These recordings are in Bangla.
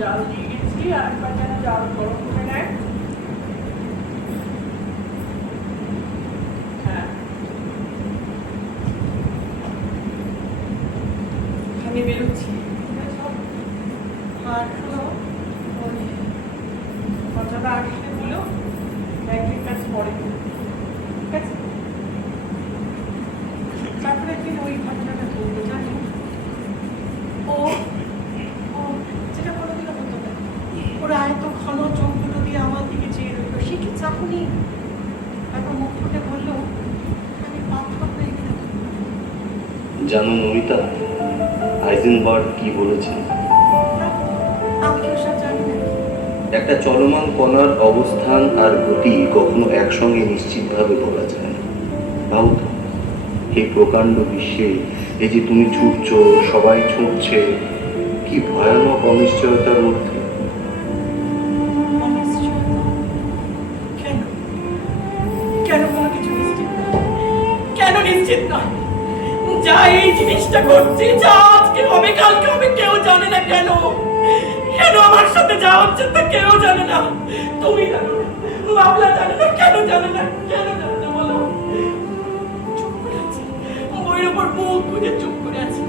জাল দিয়ে গেছি, আর একবার যেন জাল গরম করে নেয়। হ্যাঁ, আমি বেরোচ্ছি। আর হলো ওই কথাটা আসলে বলো, ব্যাংকের কাজ পরে, ঠিক আছে? তারপরে একদিন ওই ঘটনাটা বলবো, জানি ও ও যেটা কোনোদিনও হতো না। ওরা এত ঘন চোখ দুটো দিয়ে আমার দিকে চেয়ে রইল, সে কি চাকুনি? তারপর মুখ ফুটে বললো, আমি পাথর হয়ে গেলাম। জানো নমিতা, হাইজেনবার্গ কি বলেছেন? আমি কি ওসব জানি না। একটা চলমান কণার অবস্থান আর গতি কখনো একসঙ্গে নিশ্চিতভাবে বলা যায় না। ভাবো তো, এই প্রকাণ্ড বিশ্বে এই যে তুমি ছুটছ, সবাই ছুটছে, কি ভয়ানক অনিশ্চয়তার মধ্যে। কেন কেন কোনো কিছু নিশ্চিত নয়? কেন নিশ্চিত নয়? যা এই জিনিসটা করছি, যা আজকে হবে কালকে হবে, কেউ জানে না। কেন কেন আমার সাথে যা হচ্ছে তা কেউ জানে না? তুমি জানো না, বাবলা জানে না। কেন জানে না? কেন জানে না বলো? চুপ করে আছি, বইয়ের উপর মুখ গুজে চুপ করে আছি।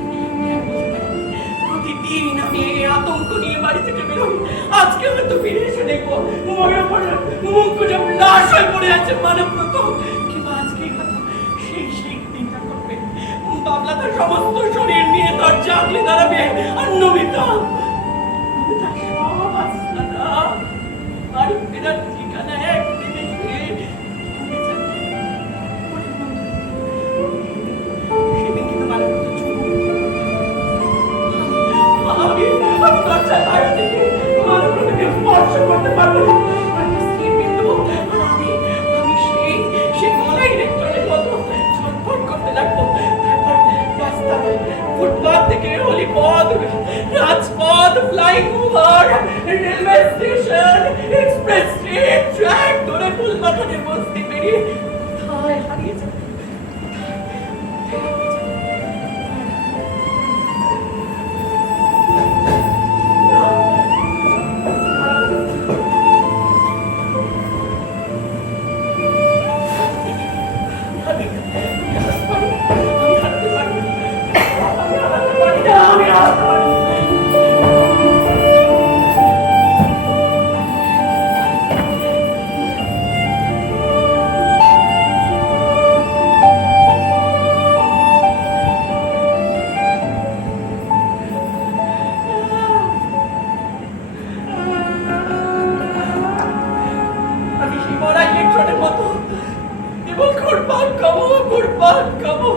কেন বলতে পারি? প্রতিদিন আমি এই আতঙ্ক নিয়ে বাড়ি থেকে বেরোই। আজকে হয়তো ফিরে এসে দেখবো বইয়ের উপর মুখ গুজে লাশ হয়ে পড়ে আছে মানবব্রত। কিংবা আজকেই হয়তো সেই দিনটা করবে, বাবলা তার সমস্ত শরীর নিয়ে দরজা আগলে দাঁড়াবে, আর নমিতা সব আস্তানা বাড়ি ফেরার ঠিকানা একদিনে সেদিন কিন্তু মানবব্রত আমি দরজার বাইরে থেকে মানবব্রতকে স্পর্শ করতে পারবো না। আমি সেই গলায় ইলেকট্রনের মতো ছটফট করতে লাগবো। তারপর রাস্তায়, ফুটপাথ থেকে হলিপথ, রাজপথ, flying over, railway station, express train, track ধরে ফুলবাগানের বস্তি পেরিয়ে কোথায় হারিয়ে যাবে। আমি সেই মরা ইলেকট্রনের মতো কেবল ঘুরপাক খাবো, ঘুরপাক খাবো।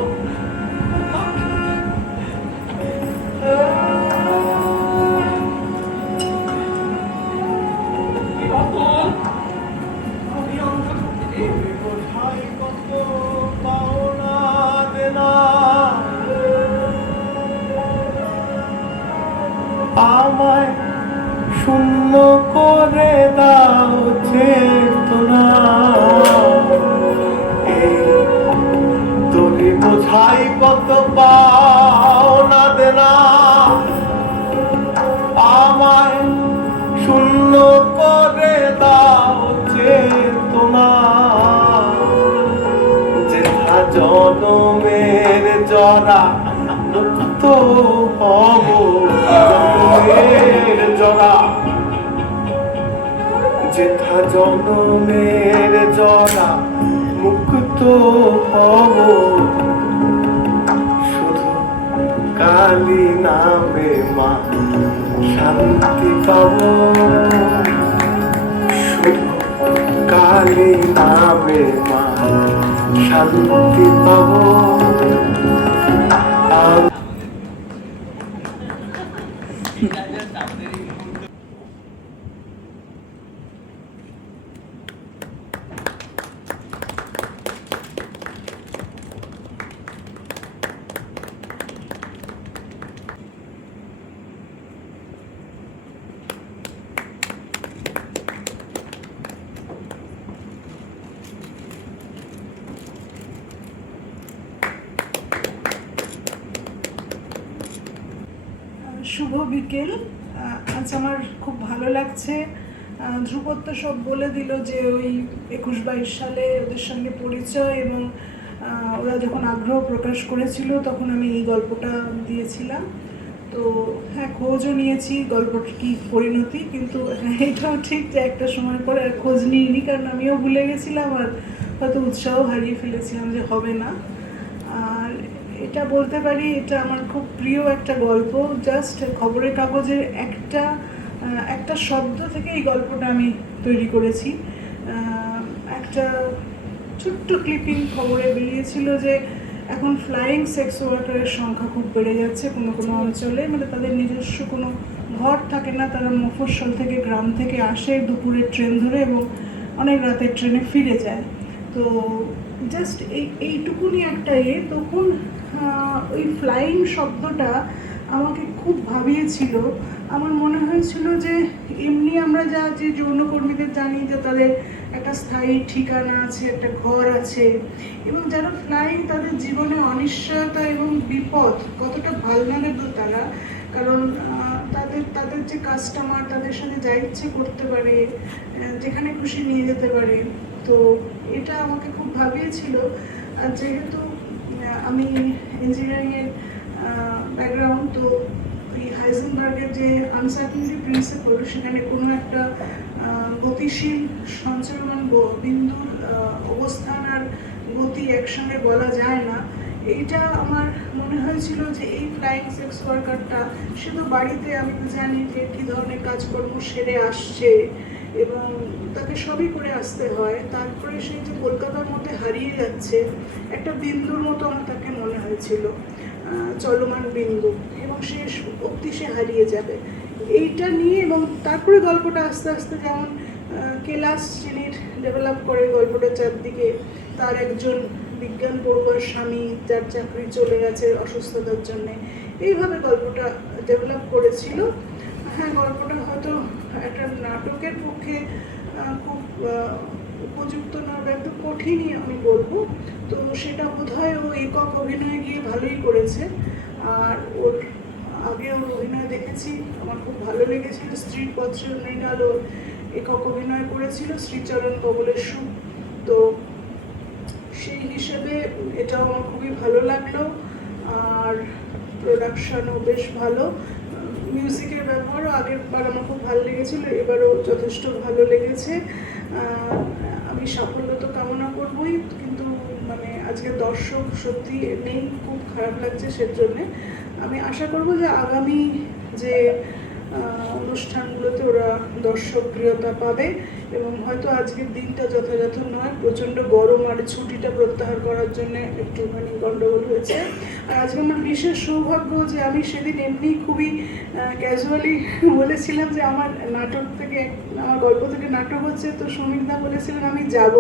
আমি অন্ধ করতে দেবে কোথায় কত পাওনা দেনা, আমায় শূন্য করে দাও চেতনা, এই তোরে বোঝাই কত পাওনা দেনা, আমায় শূন্য করে দাও চেতনা, যেথা জনমের জরা মুক্ত হব, জনমের জরা, যেথা জনমের জরা মুক্ত হব, শুধু কালী নামে মা শান্তি পাব, শুধু কালী নামে মা শান্তি পাব। শুভ বিকেল। আজ আমার খুব ভালো লাগছে। ধ্রুপদ তো সব বলে দিল যে ওই 21-22 সালে ওদের সঙ্গে পরিচয়, এবং ওরা যখন আগ্রহ প্রকাশ করেছিল তখন আমি এই গল্পটা দিয়েছিলাম। তো হ্যাঁ, খোঁজও নিয়েছি গল্পটার কী পরিণতি, কিন্তু হ্যাঁ এটাও ঠিক যে একটা সময় পরে আর খোঁজ নিইনি, কারণ আমিও ভুলে গেছিলাম আর হয়তো উৎসাহ হারিয়ে ফেলেছিলাম যে হবে না। আর এটা বলতে পারি এটা আমার খুব প্রিয় একটা গল্প। জাস্ট খবরের কাগজের একটা শব্দ থেকে এই গল্পটা আমি তৈরি করেছি। একটা ছোট্ট ক্লিপিং খবরে বেরিয়েছিল যে এখন ফ্লাইং সেক্স ওয়ার্কারের সংখ্যা খুব বেড়ে যাচ্ছে কোনো কোনো অঞ্চলে, মানে তাদের নিজস্ব কোনো ঘর থাকে না, তারা মফস্বল থেকে গ্রাম থেকে আসে দুপুরের ট্রেন ধরে এবং অনেক রাতের ট্রেনে ফিরে যায়। তো জাস্ট এইটুকুনি একটা তখন ওই ফ্লাইং শব্দটা আমাকে খুব ভাবিয়েছিল। আমার মনে হয়েছিল যে এমনি আমরা যে যৌনকর্মীদের জানি যে তাদের একটা স্থায়ী ঠিকানা আছে, একটা ঘর আছে, এবং যারা ফ্লাইং তাদের জীবনে অনিশ্চয়তা এবং বিপদ কতটা ভালনারেবল তারা, কারণ তাদের যে কাস্টমার তাদের সাথে যা ইচ্ছে করতে পারে, যেখানে খুশি নিয়ে যেতে পারে। তো এটা আমাকে খুব ভাবিয়েছিল। আর যেহেতু আমি ইঞ্জিনিয়ারিংয়ের ব্যাকগ্রাউন্ড, তো ওই হাইজেনবার্গের যে আনসার্টেনিটি প্রিন্সিপাল, সেখানে কোনো একটা গতিশীল সঞ্চালন বিন্দুর অবস্থান আর গতি একসঙ্গে বলা যায় না। এইটা আমার মনে হয়েছিল যে এই ফ্লাইং সেক্স ওয়ার্কারটা সে তো বাড়িতে, আমি তো জানি যে কী ধরনের কাজকর্ম সেরে আসছে এবং তাকে সবই করে আসতে হয়, তারপরে সেই যে কলকাতার মধ্যে হারিয়ে যাচ্ছে একটা বিন্দুর মতো আমার তাকে মনে হয়েছিল, চলমান বিন্দু, এবং শেষ অবধি সে হারিয়ে যাবে এইটা নিয়ে। এবং তারপরে গল্পটা আস্তে আস্তে যেমন কেলাস যিনি ডেভেলপ করে গল্পটার চারদিকে, তার একজন বিজ্ঞান পড়ুয়ার স্বামী যার চাকরি চলে গেছে অসুস্থতার জন্যে, এইভাবে গল্পটা ডেভেলপ করেছিল। হ্যাঁ, গল্পটা হয়তো একটা নাটকের পক্ষে খুব উপযুক্ত না, একদম কঠিনই আমি বলবো। তো সেটা বোধহয় ও একক অভিনয়ে গিয়ে ভালোই করেছে। আর ওর আগে ওর অভিনয় দেখেছি, আমার খুব ভালো লেগেছিল। স্ত্রীর পত্রের মৃণাল ও একক অভিনয় করেছিল, শ্রীচরণ কমলের সুখ। তো সেই হিসেবে এটাও আমার খুবই ভালো লাগলো। আর প্রোডাকশনও বেশ ভালো, মিউজিকের ব্যবহারও আগের বার আমার খুব ভালো লেগেছিলো, এবারও যথেষ্ট ভালো লেগেছে। আমি সাফল্য তো কামনা করবই, কিন্তু মানে আজকে দর্শক সত্যি নেই, খুব খারাপ লাগছে। সেজন্যে আমি আশা করব যে আগামী যে অনুষ্ঠানগুলোতে ওরা দর্শকপ্রিয়তা পাবে, এবং হয়তো আজকের দিনটা যথাযথ নয়, প্রচণ্ড গরম আর ছুটিটা প্রত্যাহার করার জন্য একটুখানি গণ্ডগোল হয়েছে। আর আজকে আমার বিশেষ সৌভাগ্য যে আমি সেদিন এমনি খুবই ক্যাজুয়ালি বলেছিলাম যে আমার নাটক থেকে, আমার গল্প থেকে নাটক হচ্ছে, তো সমীরদা বলেছিলেন আমি যাব।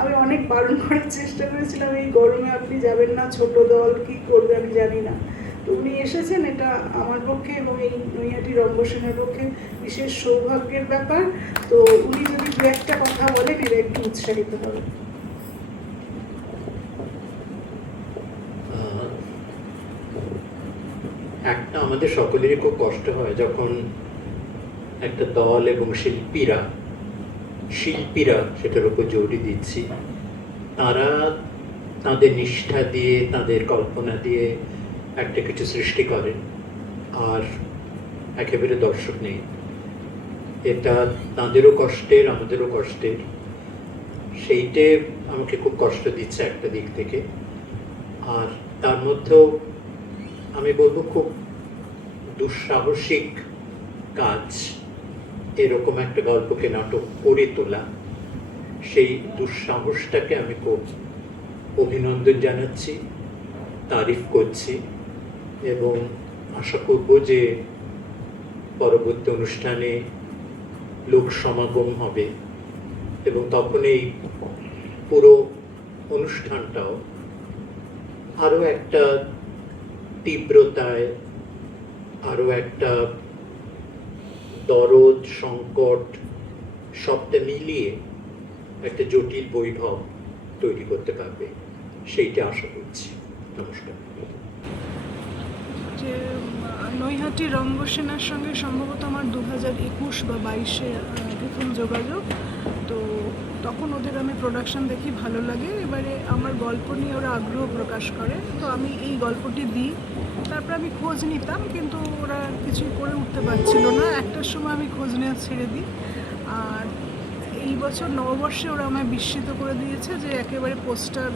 আমি অনেক বারণ করার চেষ্টা করেছিলাম, এই গরমে আপনি যাবেন না, ছোট দল কী করবে আমি জানি না। তো উনি এসেছেন, এটা আমার পক্ষে এবং এই নৈহাটি রঙ্গসেনের পক্ষে বিশেষ সৌভাগ্যের ব্যাপার। তো উনি যদি দু একটা কথা বলেন, এরা একটু উৎসাহিত হবে। একটা আমাদের সকলেরই খুব কষ্ট হয় যখন একটা দল এবং শিল্পীরা সেটার উপর জোরই দিচ্ছি, তারা তাদের নিষ্ঠা দিয়ে, তাদের কল্পনা দিয়ে একটা কিছু সৃষ্টি করেন আর একেবারে দর্শক নেই। এটা তাদেরও কষ্টের, আমাদেরও কষ্টের। সেইটে আমাকে খুব কষ্ট দিচ্ছে একটা দিক থেকে। আর তার মধ্যেও আমি বলবো খুব দুঃসাহসিক কাজ এরকম একটা গল্পকে নাটক করে তোলা। সেই দুঃসাহসটাকে আমি খুব অভিনন্দন জানাচ্ছি, তারিফ করছি, এবং আশা করব যে পরবর্তী অনুষ্ঠানে লোক সমাগম হবে এবং তখন এই পুরো অনুষ্ঠানটাও আরও একটা তীব্রতায়, আরও একটা দরদ, সংকট সবটা মিলিয়ে একটা জটিল বৈভব তৈরি করতে পারবে, সেইটা আশা করছি। নমস্কার। যে নৈহাটি রঙ্গসেনার সঙ্গে সম্ভবত আমার 2021 বা 22-এ প্রথম যোগাযোগ। তো তখন ওদের আমি প্রোডাকশন দেখি, ভালো লাগে। এবারে আমার গল্প নিয়ে ওরা আগ্রহ প্রকাশ করে, তো আমি এই গল্পটি দিই। তারপর আমি খোঁজ নিতাম, কিন্তু ওরা কিছুই করে উঠতে পারছিল না। একটার সময় আমি খোঁজ নেওয়া ছেড়ে দিই। আর এই বছর নববর্ষে ওরা আমায় বিস্মিত করে দিয়েছে যে একেবারে পোস্টার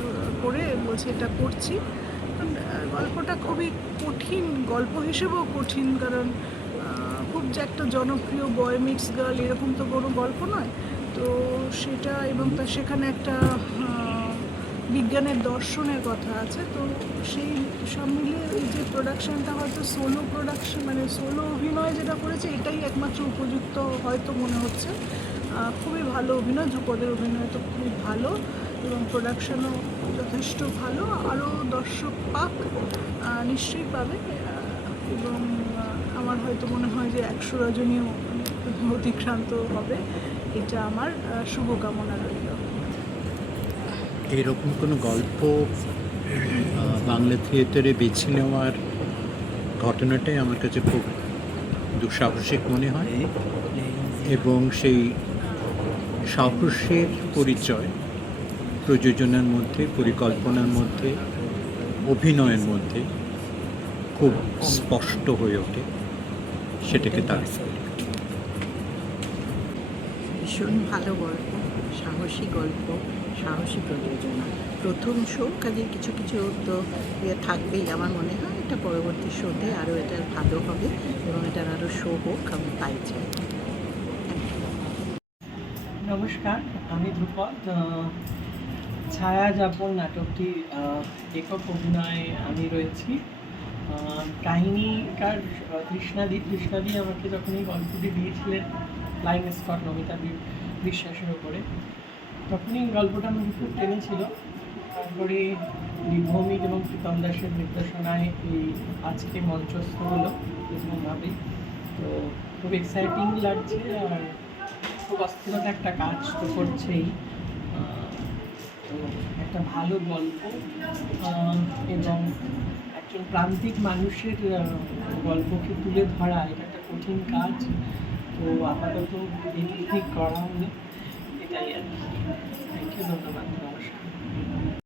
করে বলছে এটা করছি। গল্পটা খুবই কঠিন, গল্প হিসেবেও কঠিন, কারণ খুব যে একটা জনপ্রিয় বয় মিটস গার্ল এরকম তো কোনো গল্প নয়। তো সেটা, এবং সেখানে একটা বিজ্ঞানের দর্শনের কথা আছে। তো সেই সব মিলিয়ে এই যে প্রোডাকশানটা হয়তো সোলো প্রোডাকশন, মানে সোলো অভিনয় যেটা করেছে, এটাই একমাত্র উপযুক্ত হয়তো মনে হচ্ছে। খুবই ভালো অভিনয়, ধ্রুপদের অভিনয় তো খুবই ভালো, এবং প্রোডাকশনও যথেষ্ট ভালো। আরও দর্শক পাক, নিশ্চয়ই পাবে। এবং আমার হয়তো মনে হয় যে 100 রজনীও অতিক্রান্ত হবে, এটা আমার শুভকামনা রইল। এইরকম কোনো গল্প বাংলা থিয়েটারে বেছে নেওয়ার ঘটনাটাই আমার কাছে খুব দুঃসাহসিক মনে হয়, এবং সেই সাহসের পরিচয় প্রযোজনার মধ্যে, পরিকল্পনার মধ্যে, অভিনয়ের মধ্যে খুব স্পষ্ট হয়ে ওঠে। সেটাকে তারিফ করি। ভীষণ ভালো গল্প, সাহসী গল্প, সাহসী প্রযোজনা। প্রথম শো, কাজে কিছু কিছু তো থাকবেই। আমার মনে হয় এটা পরবর্তী শোতে আরও এটা ভালো হবে, এবং এটার আরও শো হোক, আমি তাই চাই। নমস্কার, আমি ধ্রুপদ। ছায়া যাপন নাটকটি একক অভিনয়ে আমি রয়েছি। কাহিনীকার তৃষ্ণাদি আমাকে যখন এই গল্পটি দিয়েছিলেন ফ্লাইং স্কট নমিতা বিশ্বাসের ওপরে, তখনই গল্পটা আমাকে খুব টেনেছিল। তারপরে ভৌমিক এবং প্রীতম দাসের নির্দেশনায় এই আজকে মঞ্চস্থ হলো প্রথমভাবেই। তো খুব এক্সাইটিং লাগছে, আর খুব অস্থিরতা একটা কাজ তো করছেই। তো একটা ভালো গল্প, এবং একজন প্রান্তিক মানুষের গল্পকে তুলে ধরা, এটা একটা কঠিন কাজ। তো আপাতত এটি ঠিক করা হলো, এটাই আর কি। থ্যাংক ইউ, ধন্যবাদ, নমস্কার।